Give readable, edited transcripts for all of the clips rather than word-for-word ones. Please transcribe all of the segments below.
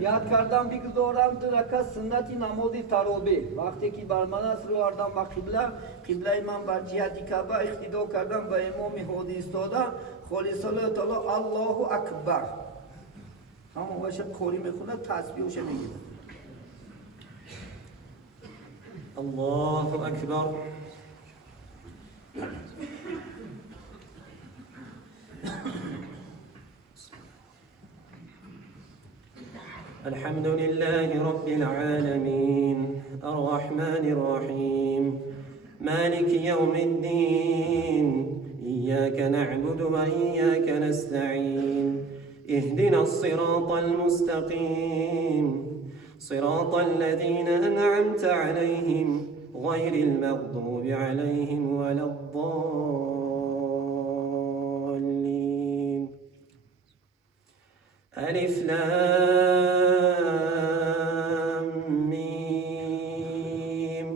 Yadkardan bir kız orandı raka sünneti namazı tarobi. Vakti ki barmanas ro ardan ba kibla imam bar cihati kaba ihtida kardan ba imam hodi istoda kholi salat Allahu akbar. Tamam باشه کوری میخونه تسبیحش میگیره الله أكبر. الحمد لله رب العالمين الرحمن الرحيم مالك يوم الدين إياك نعبد وإياك نستعين اهدنا الصراط المستقيم صراط الذين أنعمت عليهم غير المغضوب عليهم ولا الضالين. ألف لام ميم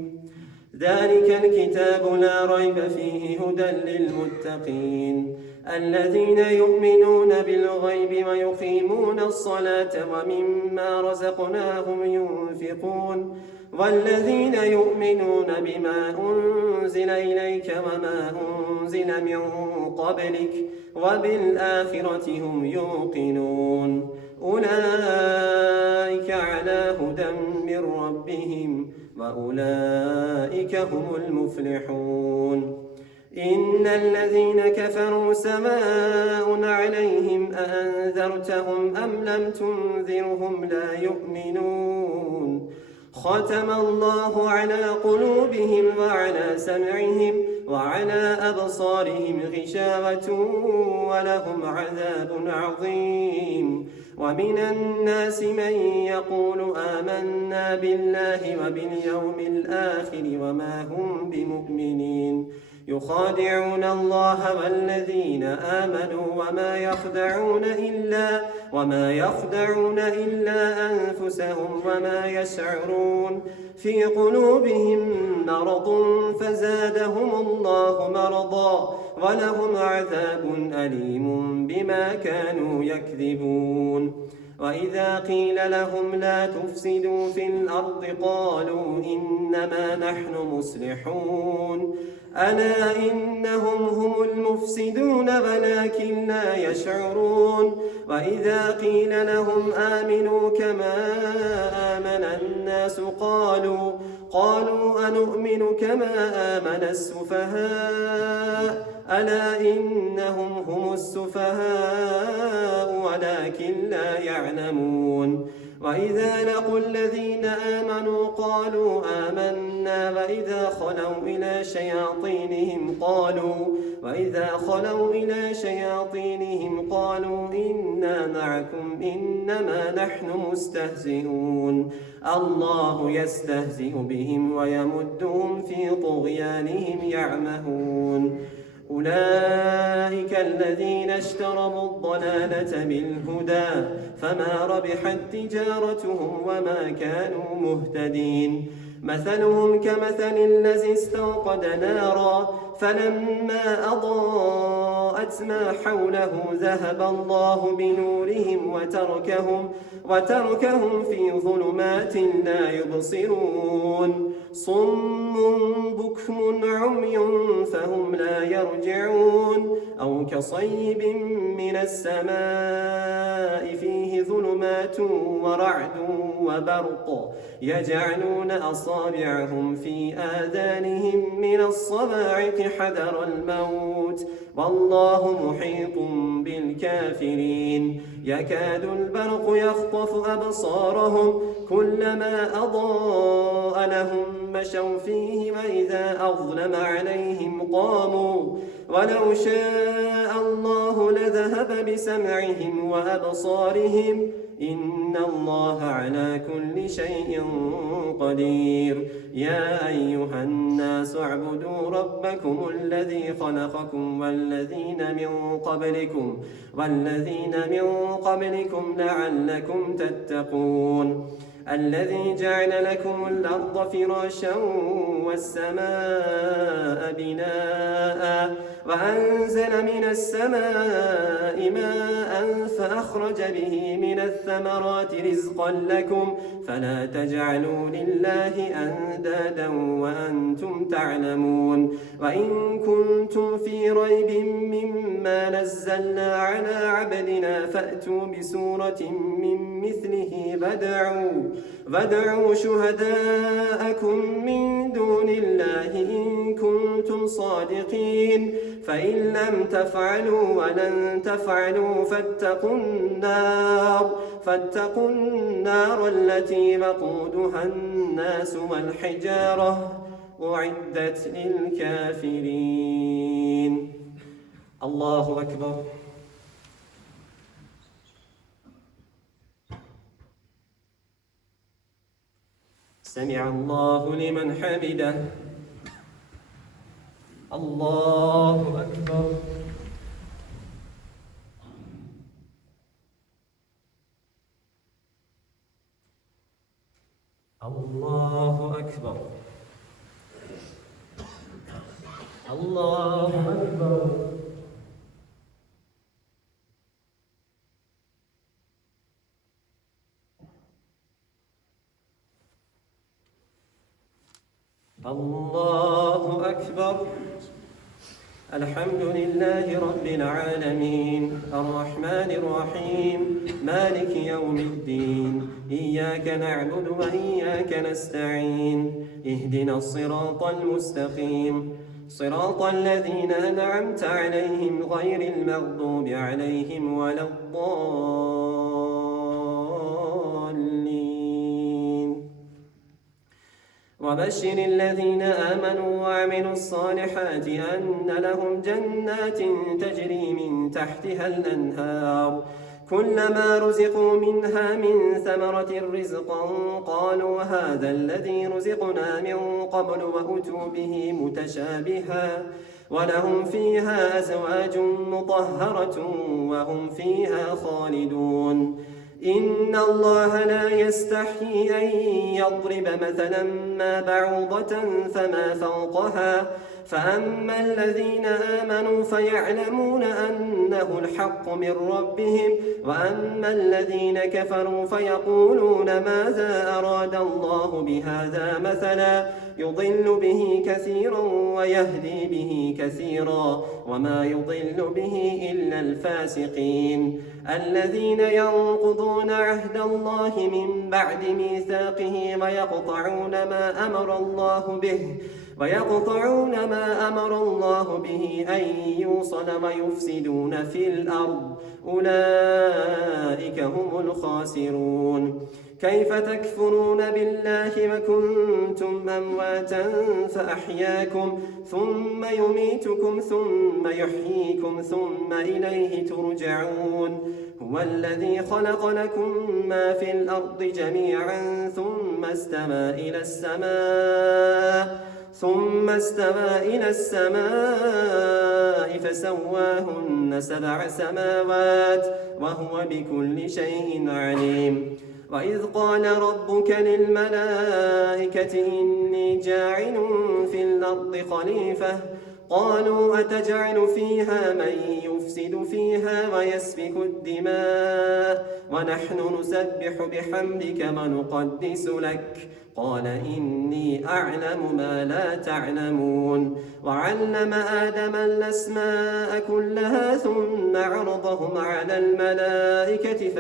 ذلك الكتاب لا ريب فيه هدى للمتقين الذين يؤمنون بالغيب ويقيمون الصلاة ومما رزقناهم ينفقون والذين يؤمنون بما أنزل إليك وما أنزل من قبلك وبالآخرة هم يوقنون أولئك على هدى من ربهم وأولئك هم المفلحون. إن الذين كفروا سواء عليهم أأنذرتهم أم لم تنذرهم لا يؤمنون ختم الله على قلوبهم وعلى سمعهم وعلى أبصارهم غشاوة ولهم عذاب عظيم. ومن الناس من يقول آمنا بالله وباليوم الآخر وما هم بمؤمنين يخادعون الله والذين آمنوا وما يخدعون إلا أنفسهم وما يشعرون في قلوبهم مرض فزادهم الله مرضا ولهم عذاب أليم بما كانوا يكذبون. وإذا قيل لهم لا تفسدوا في الأرض قالوا إنما نحن مصلحون ألا إنهم هم المفسدون ولكن لا يشعرون. وإذا قيل لهم آمنوا كما آمن الناس قالوا أنؤمن كما آمن السفهاء ألا إنهم هم السفهاء ولكن لا يعلمون. وإذا لقوا الذين آمنوا قالوا آمنا وإذا خلوا إلى شياطينهم قالوا إنا معكم إنما نحن مستهزئون الله يستهزئ بهم ويمدهم في طغيانهم يعمهون. أولئك الذين اشتروا الضلالة بالهدى فما ربحت تجارتهم وما كانوا مهتدين. مثلهم كمثل الذي استوقد نارا فلما أضاءت ما حوله ذهب الله بنورهم وتركهم في ظلمات لا يبصرون صم بكم عمي فهم لا يرجعون أو كصيب من السماء فيه ظلمات ورعد وبرق يجعلون أصابعهم في آذانهم من الصواعق حذر الموت والله محيط بالكافرين. يكاد البرق يخطف أبصارهم كلما أضاء لهم مشوا فيه وإذا أظلم عليهم قاموا ولو شاء الله لذهب بسمعهم وأبصارهم إن الله على كل شيء قدير. يا أيها الناس اعبدوا ربكم الذي خلقكم والذين من قبلكم لعلكم تتقون. الذي جعل لكم الأرض فراشا والسماء بناء وأنزل من السماء ماء أخرج به من الثمرات رزقا لكم فلا تجعلوا لله أندادا وأنتم تعلمون وإن كنتم في ريب مما نزلنا على عبدنا فأتوا بسورة من مثله وادعوا شهداءكم من دون الله إن كنتم صادقين فإن لم تفعلوا ولن تفعلوا فاتقوا النار التي وقودها الناس والحجارة أعدت للكافرين. الله أكبر. سمع الله لمن حمده. الله أكبر. الله أكبر. الله أكبر. الله أكبر. الحمد لله رب العالمين الرحمن الرحيم مالك يوم الدين إياك نعبد وإياك نستعين اهدنا الصراط المستقيم صراط الذين أنعمت عليهم غير المغضوب عليهم ولا الضالين. وبشر الذين آمنوا وعملوا الصالحات أن لهم جنات تجري من تحتها الأنهار كلما رزقوا منها من ثمرة رزقا قالوا هذا الذي رزقنا من قبل وأتوا به متشابها ولهم فيها أزواج مطهرة وهم فيها خالدون. إن الله لا يستحيي أن يضرب مثلا ما بعوضة فما فوقها فأما الذين آمنوا فيعلمون أنه الحق من ربهم وأما الذين كفروا فيقولون ماذا أراد الله بهذا مثلا يضل به كثيرا ويهدي به كثيرا وما يضل به إلا الفاسقين الذين ينقضون عهد الله من بعد ميثاقه ويقطعون ما أمر الله به أن يوصل ويفسدون في الأرض أولئك هم الخاسرون. كيف تكفرون بالله وكنتم أمواتا فأحياكم ثم يميتكم ثم يحييكم ثم إليه ترجعون. هو الذي خلق لكم ما في الأرض جميعا ثم استوى إلى السماء فسواهن 7 سماوات وهو بكل شيء عليم. وإذ قال ربك للملائكة إني جاعل في الأرض خليفة قالوا أتجعل فيها من يفسد فيها ويسفك الدماء ونحن نسبح بحمدك ونقدس لك قال إني أعلم ما لا تعلمون. وعلم آدم الأسماء كلها ثم عرضهم على الملائكة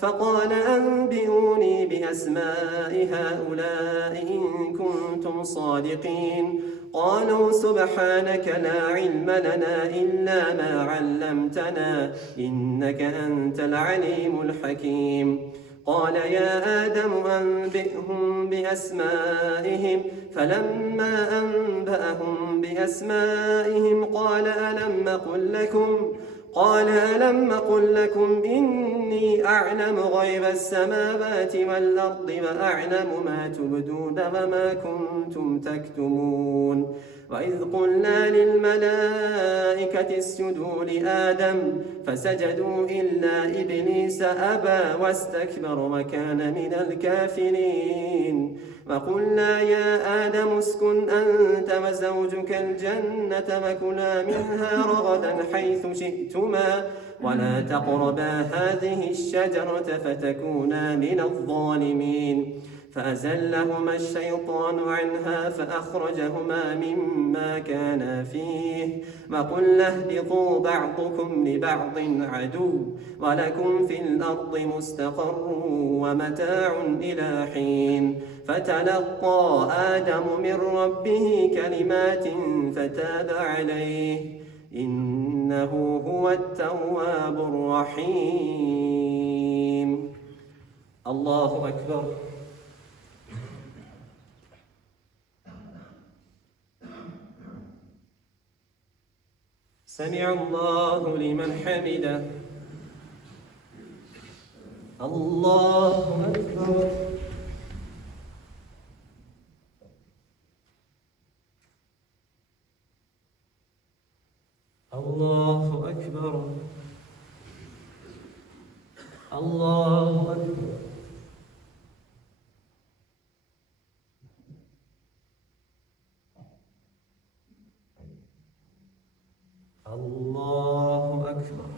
فقال أنبئوني بأسماء هؤلاء إن كنتم صادقين. قالوا سبحانك لا علم لنا إلا ما علمتنا إنك أنت العليم الحكيم. قال يا آدم أنبئهم بأسمائهم فلما أنبأهم بأسمائهم قال ألم أقل لكم إني أعلم غيب السماوات والأرض وأعلم ما تبدون وما كنتم تكتمون. وإذ قلنا للملائكة اسجدوا لآدم فسجدوا إلا إبليس أبى واستكبر وكان من الكافرين. وقلنا يا آدم اسكن أنت وزوجك الجنة وكلا منها رغدا حيث شئتما ولا تقربا هذه الشجرة فتكونا من الظالمين فأزلهما الشيطان عنها فأخرجهما مما كانا فيه وقلنا اهبطوا بعضكم لبعض عدو ولكم في الأرض مستقر ومتاع إلى حين فتلقى آدم من ربه كلمات فتاب عليه إنه هو التواب الرحيم. الله أكبر. سمع الله لمن حمده. الله أكبر. الله أكبر. الله أكبر. الله أكبر.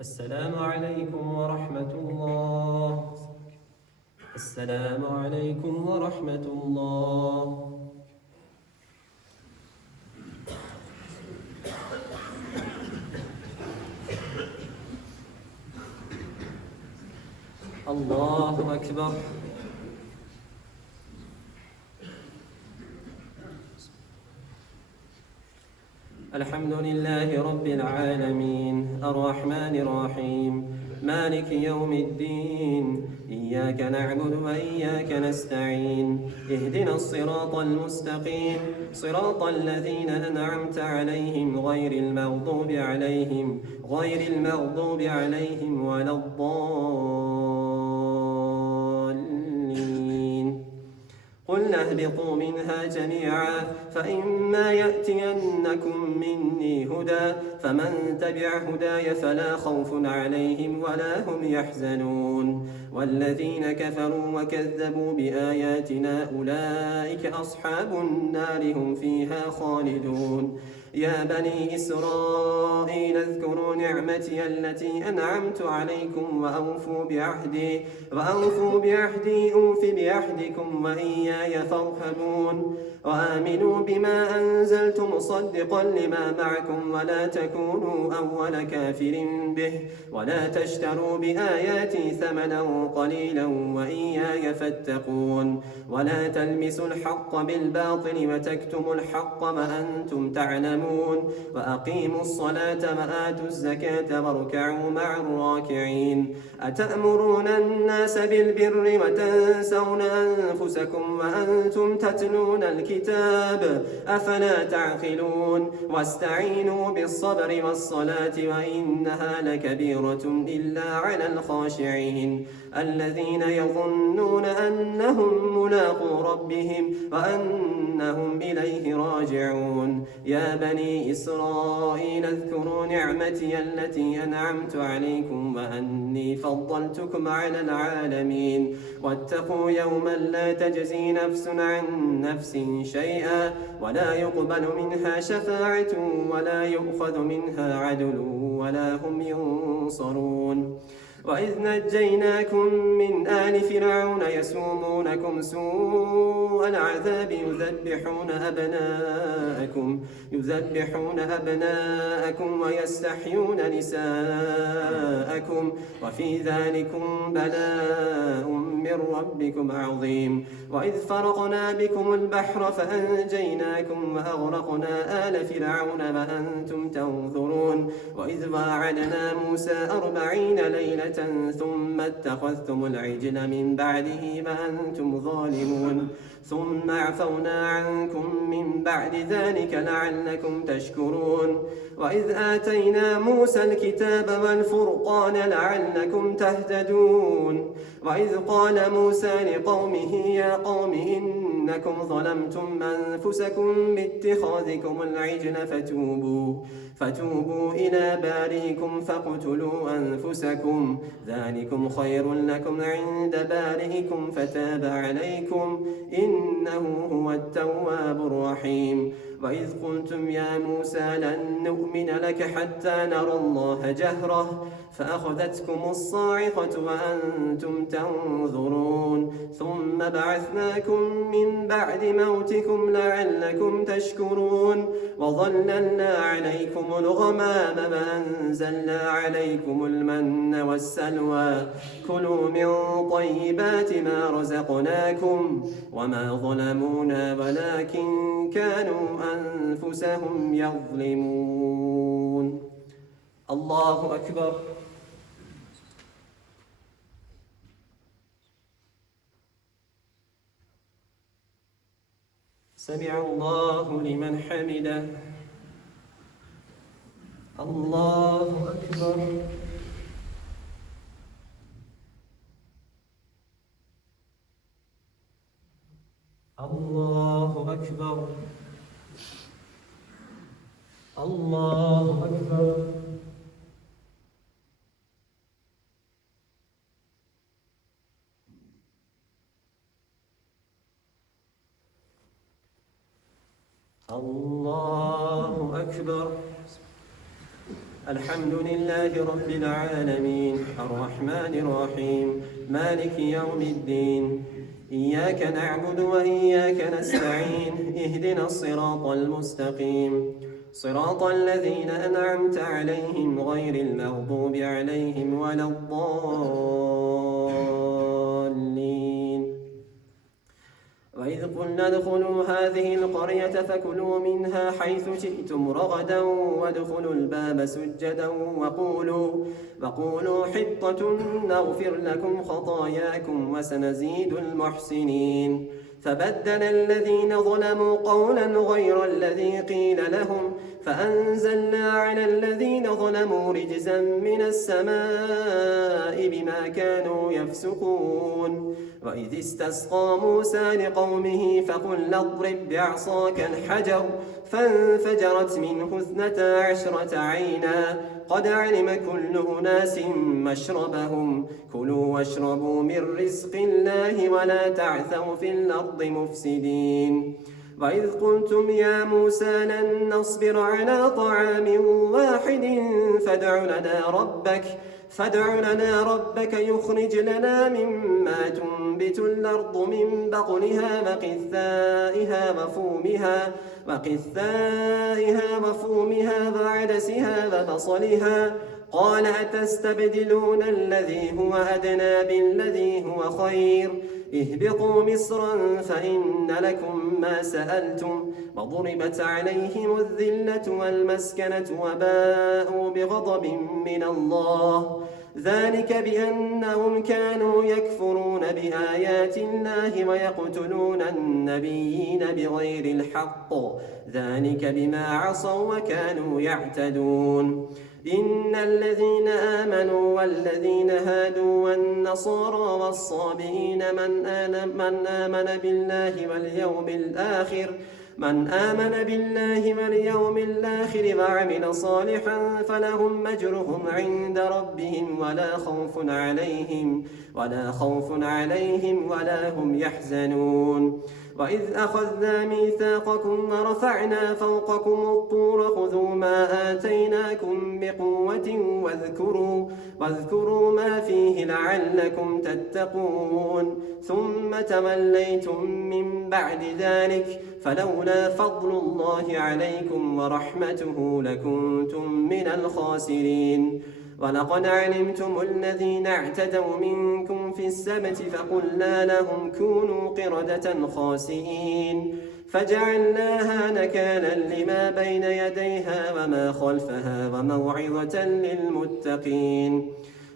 السلام عليكم ورحمة الله. السلام عليكم ورحمة الله. الله أكبر. الحمد لله رب العالمين الرحمن الرحيم مالك يوم الدين إياك نعبد وإياك نستعين اهدنا الصراط المستقيم صراط الذين أنعمت عليهم غير المغضوب عليهم ولا الضالين. قلنا اهبطوا منها جميعا فإما يأتينكم مني هدى فمن تبع هداي فلا خوف عليهم ولا هم يحزنون والذين كفروا وكذبوا بآياتنا أولئك أصحاب النار هم فيها خالدون. يا بني إسرائيل اذكروا نعمتي التي أنعمت عليكم وأوفوا بعهدي أوف بعهدكم وإياي فارهبون وآمنوا بما أنزلت مصدقا لما معكم ولا تكونوا أول كافر به ولا تشتروا بآياتي ثمنا قليلا وإياي فاتقون ولا تلمسوا الحق بالباطل وتكتموا الحق وأنتم تعلمون وأقيموا الصلاة وآتوا الزكاة واركعوا مع الراكعين. أتأمرون الناس بالبر وتنسون أنفسكم وأنتم تتلون الكتاب أفلا تعقلون واستعينوا بالصبر والصلاة وإنها لكبيرة إلا على الخاشعين الذين يظنون أنهم ملاقو ربهم وأنهم إليه راجعون. يا بني إسرائيل اذكروا نعمتي التي أنعمت عليكم وأني فضلتكم على العالمين واتقوا يوما لا تجزي نفس عن نفس شيئا ولا يقبل منها شفاعة ولا يؤخذ منها عدل ولا هم ينصرون. وإذ نجيناكم من آل فرعون يسومونكم سوء العذاب يذبحون أبناءكم ويستحيون نساءكم وفي ذلكم بلاء من ربكم عظيم. وإذ فرقنا بكم البحر فأنجيناكم وأغرقنا آل فرعون وأنتم تنظرون. وإذ واعدنا موسى 40 ليلة آلهة ثم اتخذتم العجل من بعده وأنتم ظالمون ثم عفونا عنكم من بعد ذلك لعلكم تشكرون وإذ آتينا موسى الكتاب والفرقان لعلكم تهتدون وإذ قال موسى لقومه يا قوم إنكم ظلمتم أنفسكم باتخاذكم العجل فتوبوا إلى بارئكم فاقتلوا أنفسكم ذلكم خير لكم عند بارئكم فتاب عليكم إنه هو التواب الرحيم وإذ قلتم يا موسى لن نؤمن لك حتى نرى الله جهرة فأخذتكم الصاعقة وأنتم تنظرون ثم بعثناكم من بعد موتكم لعلكم تشكرون وظللنا عليكم الغمام وأنزلنا عليكم المن والسلوى كلوا من طيبات ما رزقناكم وما ظلمونا ولكن كانوا أنفسهم يظلمون الله أكبر سمع الله لمن حمده الله أكبر الله أكبر الله أكبر الله أكبر الحمد لله رب العالمين الرحمن الرحيم مالك يوم الدين إياك نعبد وإياك نستعين اهدنا الصراط المستقيم صراط الذين أنعمت عليهم غير المغضوب عليهم ولا الضالين وإذ قلنا ادخلوا هذه القرية فكلوا منها حيث شئتم رغدا وادخلوا الباب سجدا وقولوا حطة نغفر لكم خطاياكم وسنزيد المحسنين فبدل الذين ظلموا قولا غير الذي قيل لهم فأنزلنا على الذين ظلموا رجزا من السماء بما كانوا يفسقون وإذ استسقى موسى لقومه فقل اضرب بعصاك الحجر فانفجرت منه 12 عينا قد علم كل أناس مشربهم كلوا واشربوا من رزق الله ولا تعثوا في الأرض مفسدين وإذ قلتم يا موسى لن نصبر على طعام واحد فادع لنا ربك يخرج لنا مما تنبت الأرض من بقلها وقثائها وفومها وعدسها وبصلها قال أتستبدلون الذي هو أدنى بالذي هو خير اهبطوا مصرا فإن لكم ما سألتم وضربت عليهم الذلة والمسكنة وباءوا بغضب من الله ذلك بأنهم كانوا يكفرون بآيات الله ويقتلون النبيين بغير الحق ذلك بما عصوا وكانوا يعتدون إن الذين آمنوا والذين هادوا والنصارى والصابئين من آمن بالله واليوم الآخر وعمل صالحا فلهم مجرهم عند ربهم ولا خوف عليهم ولا هم يحزنون وإذ أخذنا ميثاقكم ورفعنا فوقكم الطور خذوا ما آتيناكم بقوة واذكروا ما فيه لعلكم تتقون ثم توليتم من بعد ذلك فلولا فضل الله عليكم ورحمته لكنتم من الخاسرين ولقد علمتم الذين اعتدوا منكم في السبت فقلنا لهم كونوا قردة خاسئين فجعلناها نكالا لما بين يديها وما خلفها وموعظة للمتقين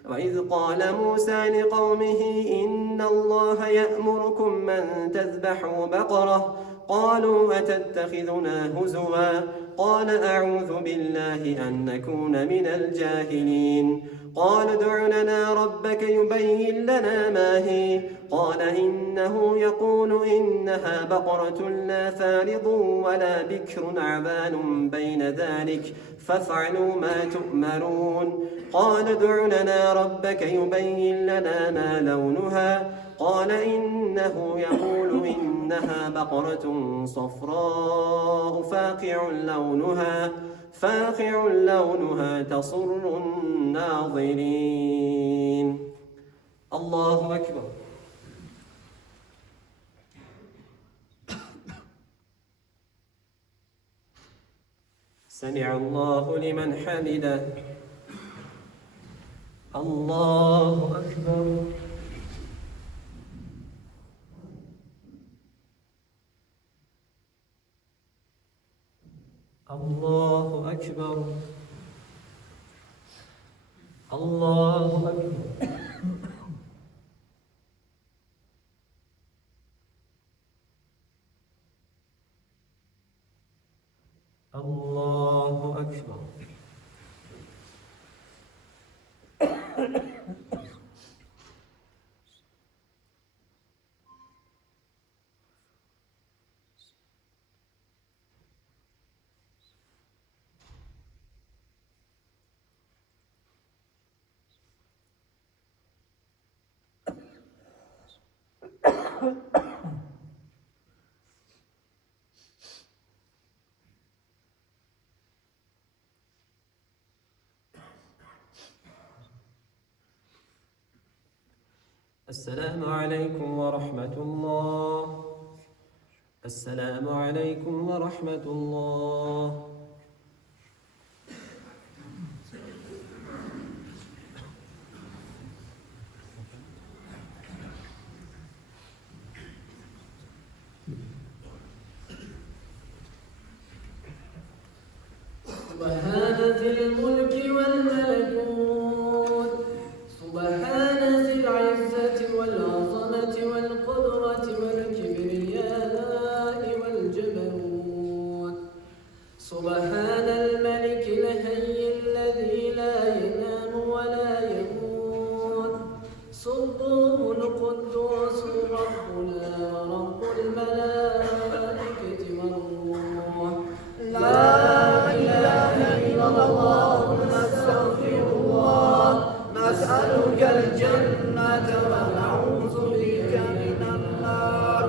وإذ قال موسى لقومه إن الله يأمركم أن تذبحوا بقرة قالوا أتتخذنا هزوا قال أعوذ بالله أن نكون من الجاهلين قال ادع لنا ربك يبين لنا ما هي قال إنه يقول إنها بقرة لا فارض ولا بكر عبان بين ذلك فافعلوا ما تؤمرون قال ادع لنا ربك يبين لنا ما لونها قال إنه يقول إنها بقرة صفراء فاقع لونها تسر الناظرين. الله أكبر. سمع الله لمن حمده. الله أكبر. الله أكبر. الله أكبر. الله أكبر. السلام عليكم ورحمة الله. السلام عليكم ورحمة الله. سبحان ذي الملك والملكوت سبحان ذي العزة والعظمة والقدرة والكبرياء والجبروت سبحان الملك الحي الذي لا ينام ولا يموت سبوح القدوس ربنا ورب الملائكة والروح لا نسألك الجنة ونعوذ بك من النار.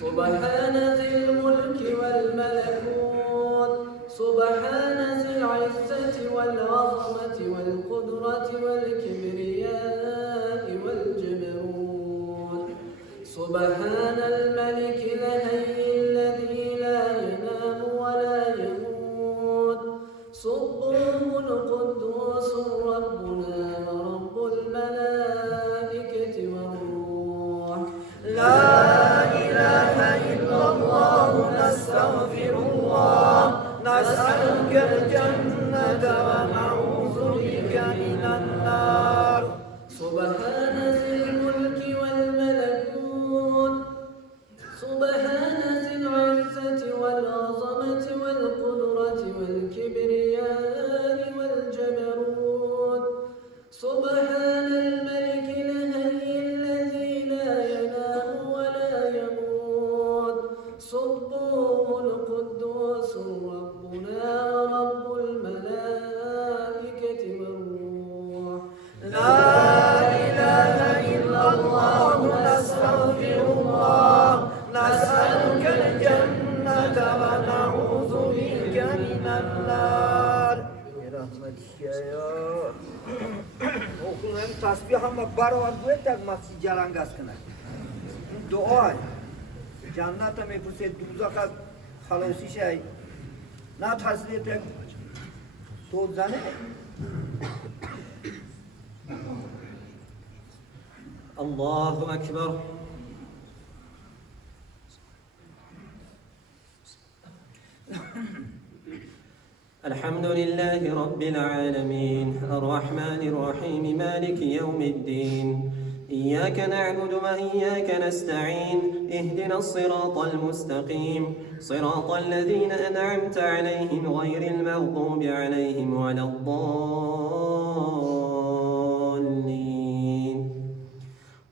سبحان ذي الملك والملكوت سبحان ذي العزة والعظمة والقدرة والكبرياء والجبروت سبحان الملك الحي الذي لا ينام ولا يموت سبوح القدوس ربنا ورب الملائكة والروح لا إله إلا الله نستغفر الله نسألك الجنة ونعوذ بك من النار. سبحان ذي الملك والملكوت سبحان ذي العزة والعظمة والقدرة والكبرياء والجبروت سبحان الملك الحي الذي لا ينام ولا يموت سبوح القدوس ربنا ورب الملائكة والروح لا إله إلا الله نستغفر الله نسألك الجنة ونعوذ بك من النار. برحمتك ya. Okun hem tasbih ama barwar duetak masjid jalan gas kena. Doa. Jannat में पुसे दूसरा खलोसी शाय ना थासले तक तो जाने الله أكبر. الحمد لله رب العالمين الرحمن الرحيم مالك يوم الدين إياك نعبد وإياك نستعين اهدنا الصراط المستقيم صراط الذين أنعمت عليهم غير المغضوب عليهم ولا الضالين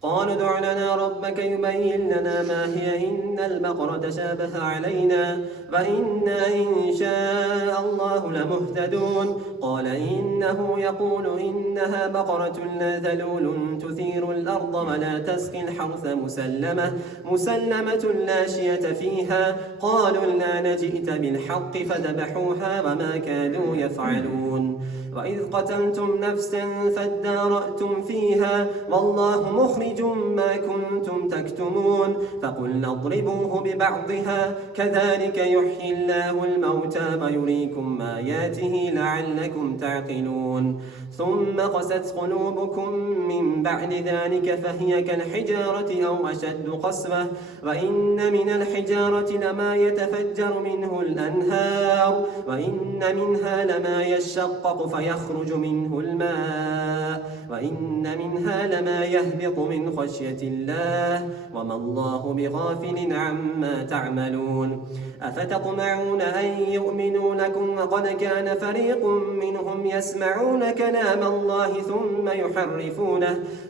قالوا ادع لنا ربك يبين لنا ما هي إن البقرة تشابه علينا وإنا إن شاء الله لمهتدون قال إنه يقول إنها بقرة لا ذلول تثير الأرض ولا تسقي الحرث مسلمة لا شية فيها قالوا لا نجئت بالحق فذبحوها وما كادوا يفعلون وإذ قتلتم نفسا فادارأتم فيها والله مخرج ما كنتم تكتمون فقلنا اضربوه ببعضها كذلك يحيي الله الموتى ويريكم آياته لعلكم تعقلون ثم قست قلوبكم من بعد ذلك فهي كالحجارة أو أشد قسوة وإن من الحجارة لما يتفجر منه الأنهار وإن منها لما يشقق فيخرج منه الماء وإن منها لما يهبط من خشية الله وما الله بغافل عما تعملون أفتطمعون أن يؤمنوا لكم وقد كان فريق منهم يسمعون كلام الله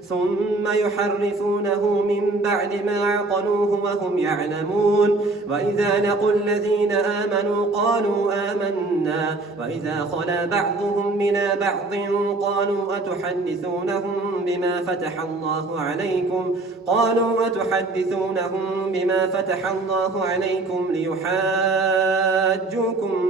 ثم يحرفونه من بعد ما عقلوه وهم يعلمون وإذا لقوا الذين آمنوا قالوا آمنا وإذا خلا بعضهم من بعض قالوا أتحدثونهم بما فتح الله عليكم ليحاجوكم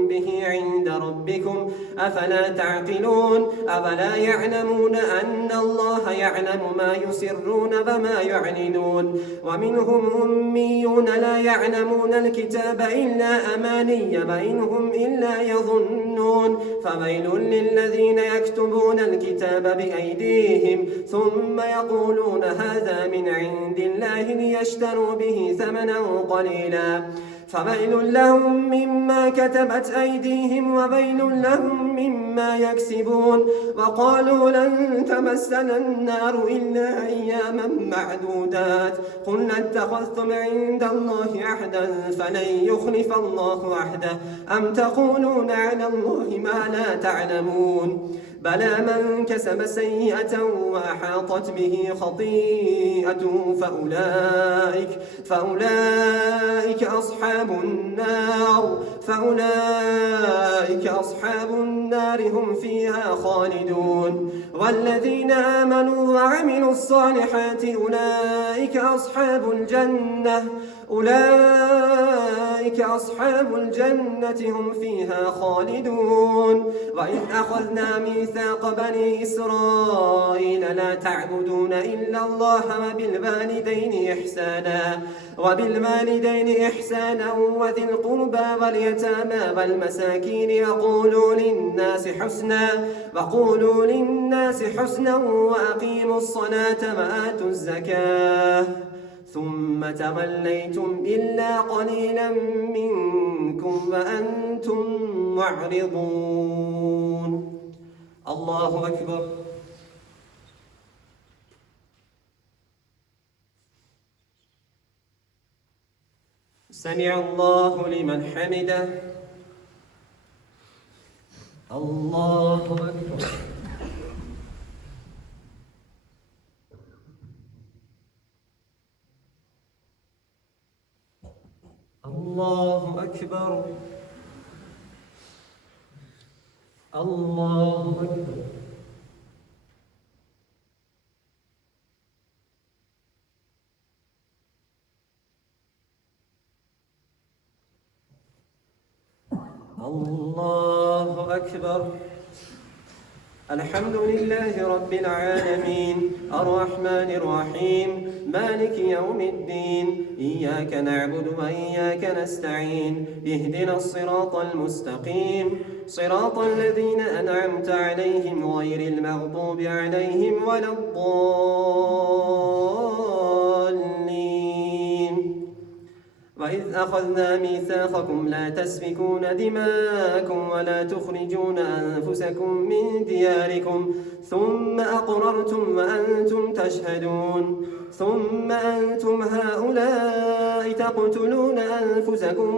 به عند ربكم أفلا تعقلون أفلا يعلمون أن الله يعلم ما يسرون وما يعلنون ومنهم أميون لا يعلمون الكتاب إلا أماني وإنهم إلا يظنون فويل للذين يكتبون الكتاب بأيديهم ثم يقولون هذا من عند الله ليشتروا به ثمنا قليلا فويل لهم مما كتبت أيديهم وويل لهم مما يكسبون وقالوا لن تمسنا النار إلا أياما معدودات قل اتخذتم عند الله عهدا فلن يخلف الله عهده أم تقولون على الله ما لا تعلمون بلى من كسب سيئة وأحاطت به خطيئته فأولئك أصحاب النار هم فيها خالدون والذين آمنوا وعملوا الصالحات أولئك أصحاب الجنة هم فيها خالدون وإذ أخذنا ميثاق بني إسرائيل لا تعبدون إلا الله وبالوالدين إحسانا وذي القربى واليتامى والمساكين وقولوا للناس حسنا وأقيموا الصلاة وآتوا الزكاة ثم توليتم إلا قليلا منكم وأنتم معرضون الله أكبر سمع الله لمن حمده الله أكبر الله أكبر الله أكبر الله أكبر الحمد لله رب العالمين الرحمن الرحيم مالك يوم الدين إياك نعبد وإياك نستعين اهدنا الصراط المستقيم صراط الذين أنعمت عليهم غير المغضوب عليهم ولا الضالين وإذ أخذنا ميثاقكم لا تسفكون دماءكم ولا تخرجون أنفسكم من دياركم ثم أقررتم وأنتم تشهدون ثم أنتم هؤلاء تقتلون أنفسكم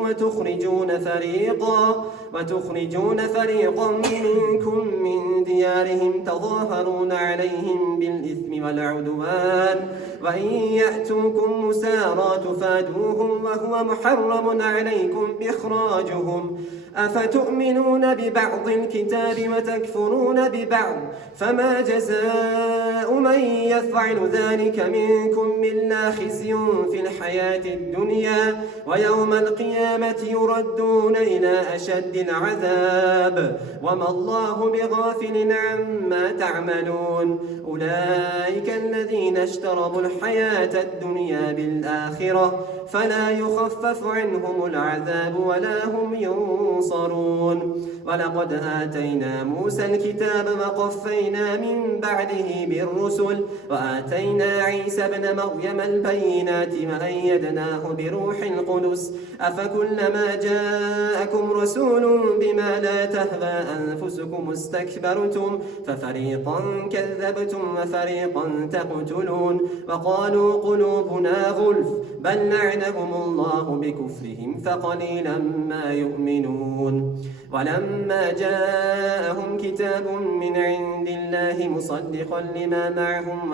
وتخرجون فريقا منكم من ديارهم تظاهرون عليهم بالإثم والعدوان وإن يأتوكم مسارى تفادوهم وهو محرم عليكم إخراجهم أفتؤمنون ببعض الكتاب وتكفرون ببعض فما جزاء من يفعل ذلك منكم إلا خزي في الحياة الدنيا ويوم القيامة يردون إلى أشد العذاب وما الله بغافل عما تعملون أولئك الذين اشتروا الحياة الدنيا بالآخرة فلا يخفف عنهم العذاب ولا هم ينصرون ولقد آتينا موسى الكتاب وقفينا من بعده بالرسل وآتينا عيسى ابن مريم البينات وأيدناه بروح القدس أفكلما جاءكم رسول بما لا تهوى أنفسكم استكبرتم ففريقا كذبتم وفريقا تقتلون وقالوا قلوبنا غلف بل لعنهم الله بكفرهم فقليلا ما يؤمنون ولما جاءهم كتاب من عند الله مصدقا لما معهم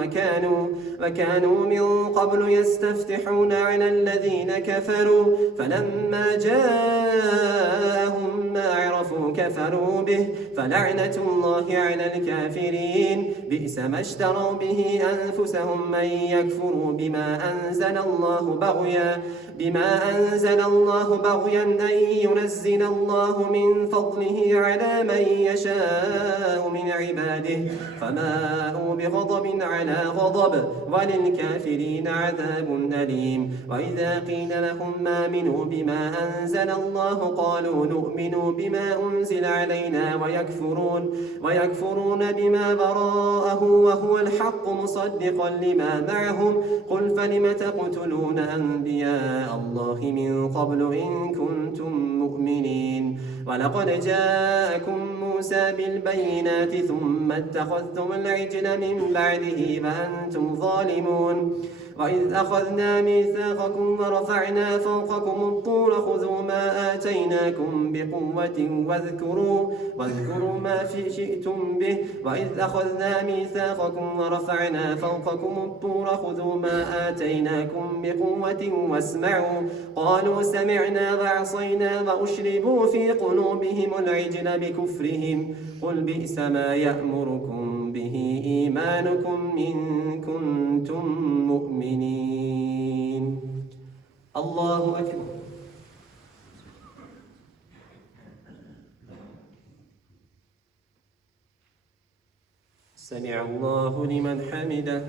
وكانوا من قبل يستفتحون على الذين كفروا فلما جاءهم ما عرفوا كفروا به فلعنة الله على الكافرين بئس ما اشتروا به أنفسهم من يكفروا بما أنزل الله بغيا أن ينزل الله من فضله على من يشاء من عباده فباءوا بغضب على غضب وللكافرين عذاب أليم وإذا قيل لهم آمنوا بما أنزل الله قالوا نؤمن بما أنزل علينا ويكفرون بما براءه وهو الحق مصدقا لما معهم قل فلم تقتلون أنبياء الله من قبل إن كنتم مؤمنين ولقد جاءكم موسى بالبينات ثم اتخذتم العجل من بعده وأنتم ظالمون وإذ أخذنا ميثاقكم ورفعنا فوقكم الطور خذوا ما آتيناكم بقوة واذكروا ما في شئتم به وإذ أخذنا ميثاقكم ورفعنا فوقكم الطور خذوا ما آتيناكم بقوة واسمعوا قالوا سمعنا وعصينا وأشربوا في قلوبهم العجل بكفرهم قل بئس ما يأمركم به إيمانكم إن كنتم مؤمنين الله أكبر سمع الله لمن حمده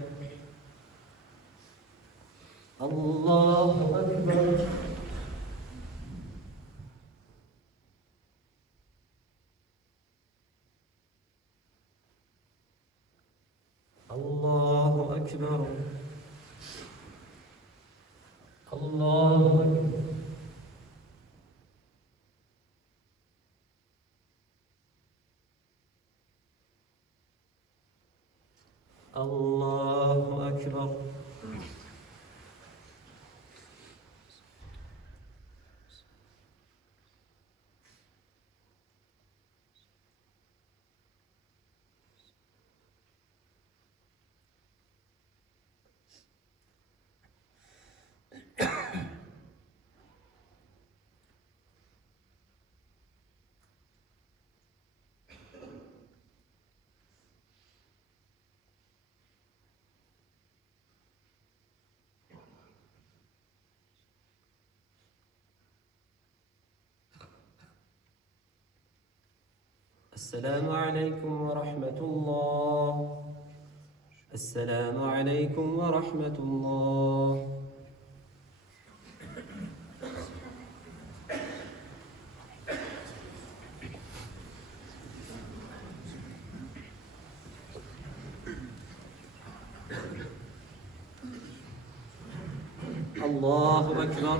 الله أكبر الله أكبر الله أكبر الله أكبر السلام عليكم ورحمة الله السلام عليكم ورحمة الله الله أكبر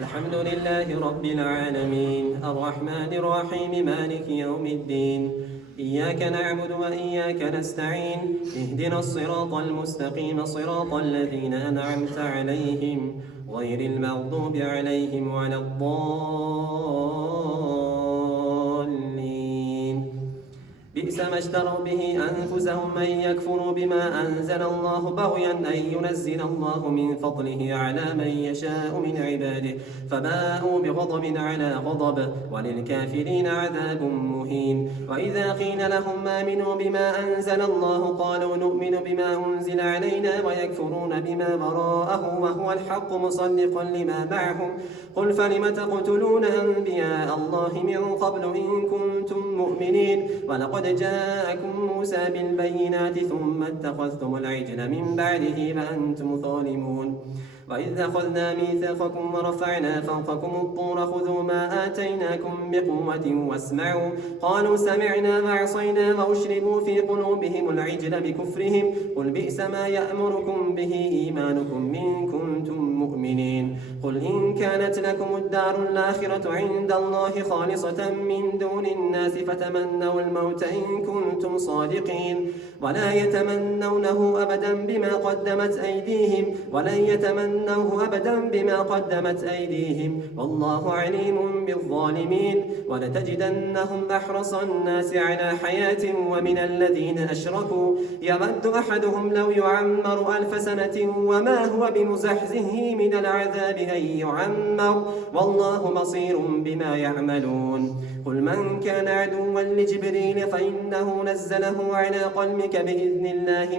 الحمد لله رب العالمين الرحمن الرحيم مالك يوم الدين إياك نعبد وإياك نستعين اهدنا الصراط المستقيم صراط الذين أنعمت عليهم غير المغضوب عليهم ولا الضالين بئس ما اشتروا به أنفسهم أن يكفروا بما أنزل الله بغيا أن ينزل الله من فضله على من يشاء من عباده فباءوا بغضب على غضب وللكافرين عذاب مهين وإذا قيل لهم آمنوا بما أنزل الله قالوا نؤمن بما أنزل علينا ويكفرون بما وراءه وهو الحق مصدقا لما معهم قل فلم تقتلون أنبياء الله من قبل إن كنتم مؤمنين ولقد جاءكم موسى بالبينات ثم اتخذتم العجل من بعده وأنتم ظالمون وإذ أخذنا ميثاقكم ورفعنا فوقكم الطور خذوا ما آتيناكم بقوة واسمعوا قالوا سمعنا وعصينا وأشربوا في قلوبهم العجل بكفرهم قل بئس ما يأمركم به إيمانكم إن كنتم مؤمنين قل إن كانت لكم الدار الآخرة عند الله خالصة من دون الناس فتمنوا الموت إن كنتم صادقين ولا يتمنونه أبدا بما قدمت أيديهم ولن يتمنوه أبدا بما قدمت أيديهم والله عليم بالظالمين ولتجدنهم أحرص الناس على حياة ومن الذين أشركوا يود أحدهم لو يعمر 1000 سنة وما هو بمزحزحه من العذاب أن يعمر والله بصير بما يعملون قل من كان عدوا لجبريل فإنه نزله على قلبك بإذن الله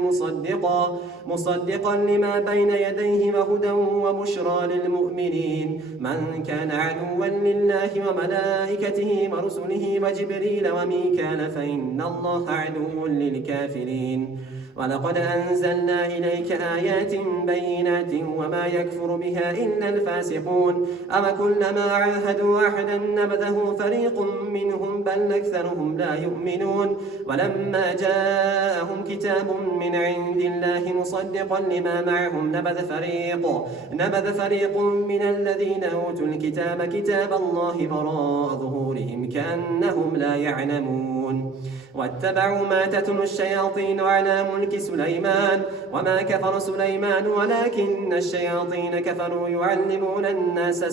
مصدقا لما بين يديه وهدى وبشرى للمؤمنين من كان عدوا لله وملائكته ورسله وجبريل وميكال فإن الله عدو للكافرين ولقد أنزلنا إليك آيات بينات وما يكفر بها إلا الفاسقون أو كلما عاهدوا أحدا نبذه فريق منهم بل أكثرهم لا يؤمنون ولما جاءهم كتاب من عند الله مصدقا لما معهم نبذ فريق من الذين أوتوا الكتاب كتاب الله وراء ظهورهم كأنهم لا يعلمون واتبعوا ما تتلو الشياطين على ملك سليمان وما كفر سليمان ولكن الشياطين كفروا يعلمون الناس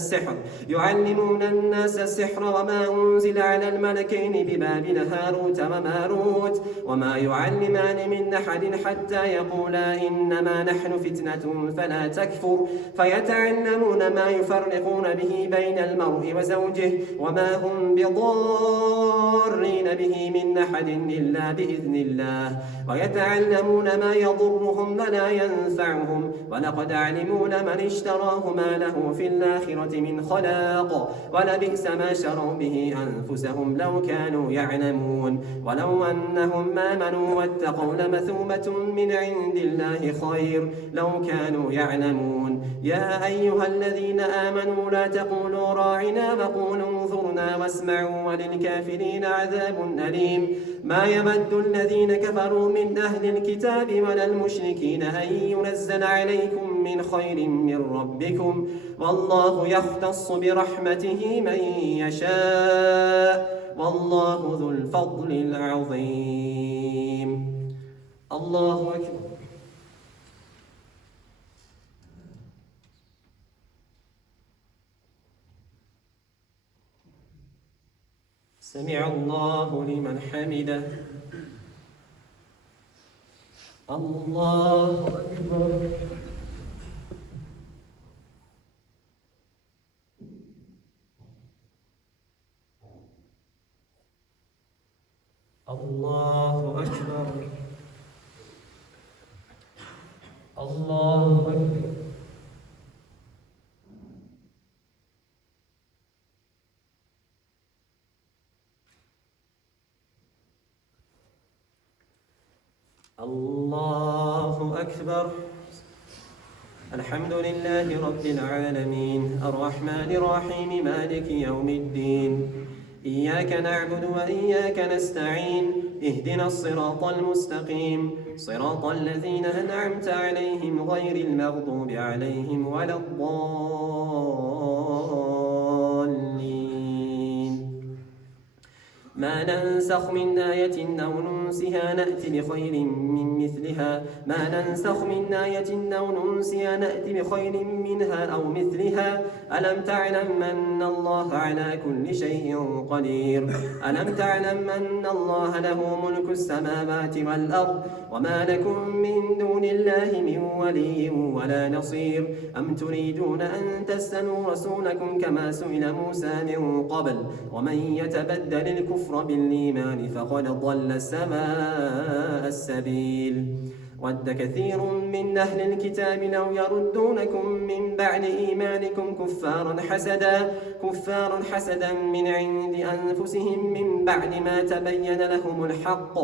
السحر وما أنزل على الملكين ببابل هاروت وماروت وما يعلمان من أحد حتى يقولا إنما نحن فتنة فلا تكفر فيتعلمون ما يفرقون به بين المرء وزوجه وما هم بضارين به من أحد إلا بإذن الله ويتعلمون ما يضرهم ولا ينفعهم ولقد علموا لمن اشتراه ما له في الآخرة من خلاق ولبئس ما شروا به أنفسهم لو كانوا يعلمون ولو أنهم آمنوا واتقوا لمثوبة من عند الله خير لو كانوا يعلمون يا أيها الذين آمنوا لا تقولوا راعنا وقولوا انظرنا واسمعوا وللكافرين عذاب أليم ما يود الذين كفروا من أهل الكتاب ولا المشركين أن ينزل عليكم من خير من ربكم والله يختص برحمته من يشاء والله ذو الفضل العظيم الله أكبر سمع الله لمن حمده الله أكبر الله أكبر الله أكبر الله أكبر الحمد لله رب العالمين الرحمن الرحيم مالك يوم الدين إياك نعبد وإياك نستعين اهدنا الصراط المستقيم صراط الذين أنعمت عليهم غير المغضوب عليهم ولا الضالين ما ننسخ من آية أو ننسها نأتي بخير من مثلها ما ننسخ من آية أو ننسها نأتي بخير منها أو مثلها ألم تعلم أن الله على كل شيء قدير ألم تعلم أن الله له ملك السماوات والأرض وما لكم من دون الله من ولي ولا نصير أم تريدون أن تسألوا رسولكم كما سئل موسى من قبل ومن يتبدل الكفر بالإيمان فقد ضل سواء السبيل ود كثير من أهل الكتاب لو يردونكم من بعد إيمانكم كفارا حسدا من عند أنفسهم من بعد ما تبين لهم الحق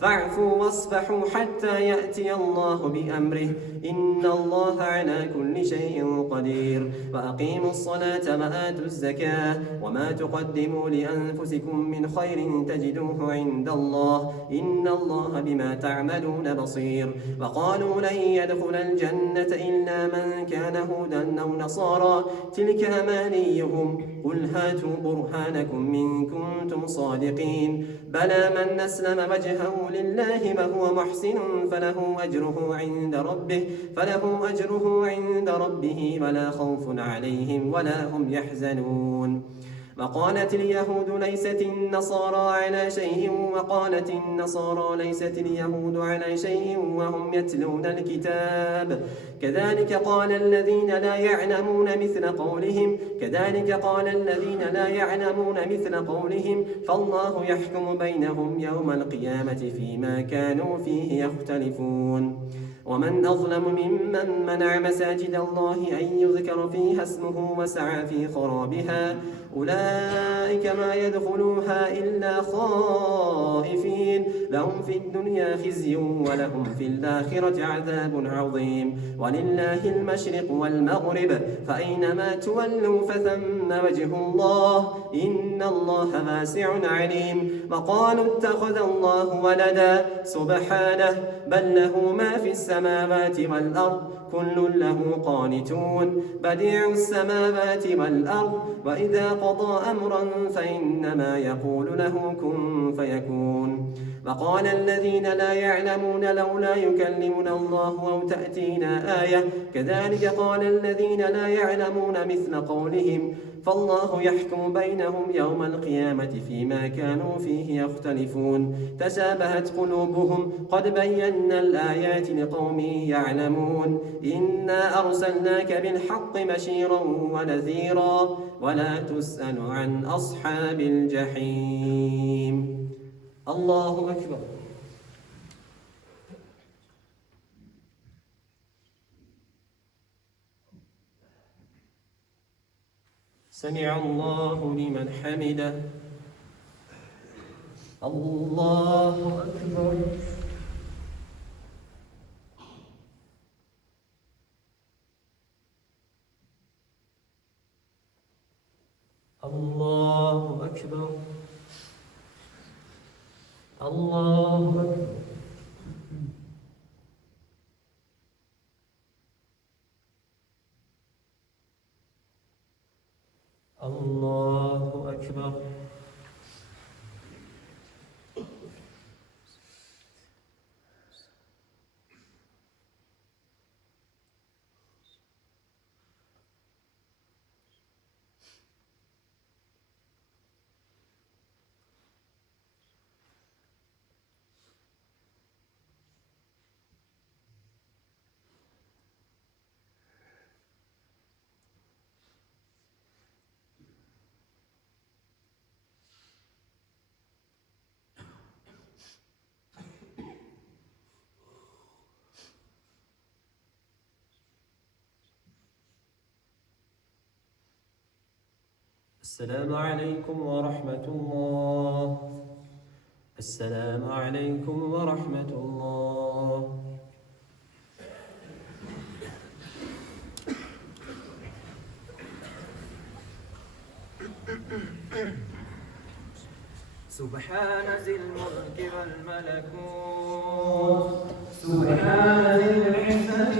فاعفوا واصفحوا حتى يأتي الله بأمره إن الله على كل شيء قدير وأقيموا الصلاة وآتوا الزكاة وما تقدموا لأنفسكم من خير تجدوه عند الله إن الله بما تعملون بصير وقالوا لن يدخل الجنة إلا من كان هودا أو نصارى تلك أمانيهم قل هاتوا برهانكم إن كنتم صادقين بلى من أسلم وجهه لله وهو محسن فله أجره عند ربه ولا خوف عليهم ولا هم يحزنون وقالت اليهود ليست النصارى على شيء وقالت النصارى ليست اليهود على شيء وهم يتلون الكتاب كذلك قال الذين لا يعلمون مثل قولهم فالله يحكم بينهم يوم القيامة فيما كانوا فيه يختلفون ومن أظلم ممن منع مساجد الله أن يذكر فيها اسمه وسعى في خرابها أولئك ما يدخلوها إلا خائفين لهم في الدنيا خزي ولهم في الآخرة عذاب عظيم ولله المشرق والمغرب فأينما تولوا فثم وجه الله إن الله واسع عليم وقالوا اتخذ الله ولدا سبحانه بل له ما في السماوات والأرض كل له قانتون بديع السماوات والأرض وإذا قضى أمرا فإنما يقول له كن فيكون وقال الذين لا يعلمون لولا يكلمنا الله أو تأتينا آية كذلك قال الذين لا يعلمون مثل قولهم فالله يحكم بينهم يوم القيامة فيما كانوا فيه يختلفون تشابهت قلوبهم قد بينا الآيات لقوم يعلمون إنا أرسلناك بالحق بشيرا ونذيرا ولا تسأل عن أصحاب الجحيم الله أكبر سمع الله لمن حمده الله أكبر الله أكبر الله أكبر الله أكبر السلام عليكم ورحمة الله السلام عليكم ورحمة الله سبحان ذي الملك والملكوت سبحان ذي العزة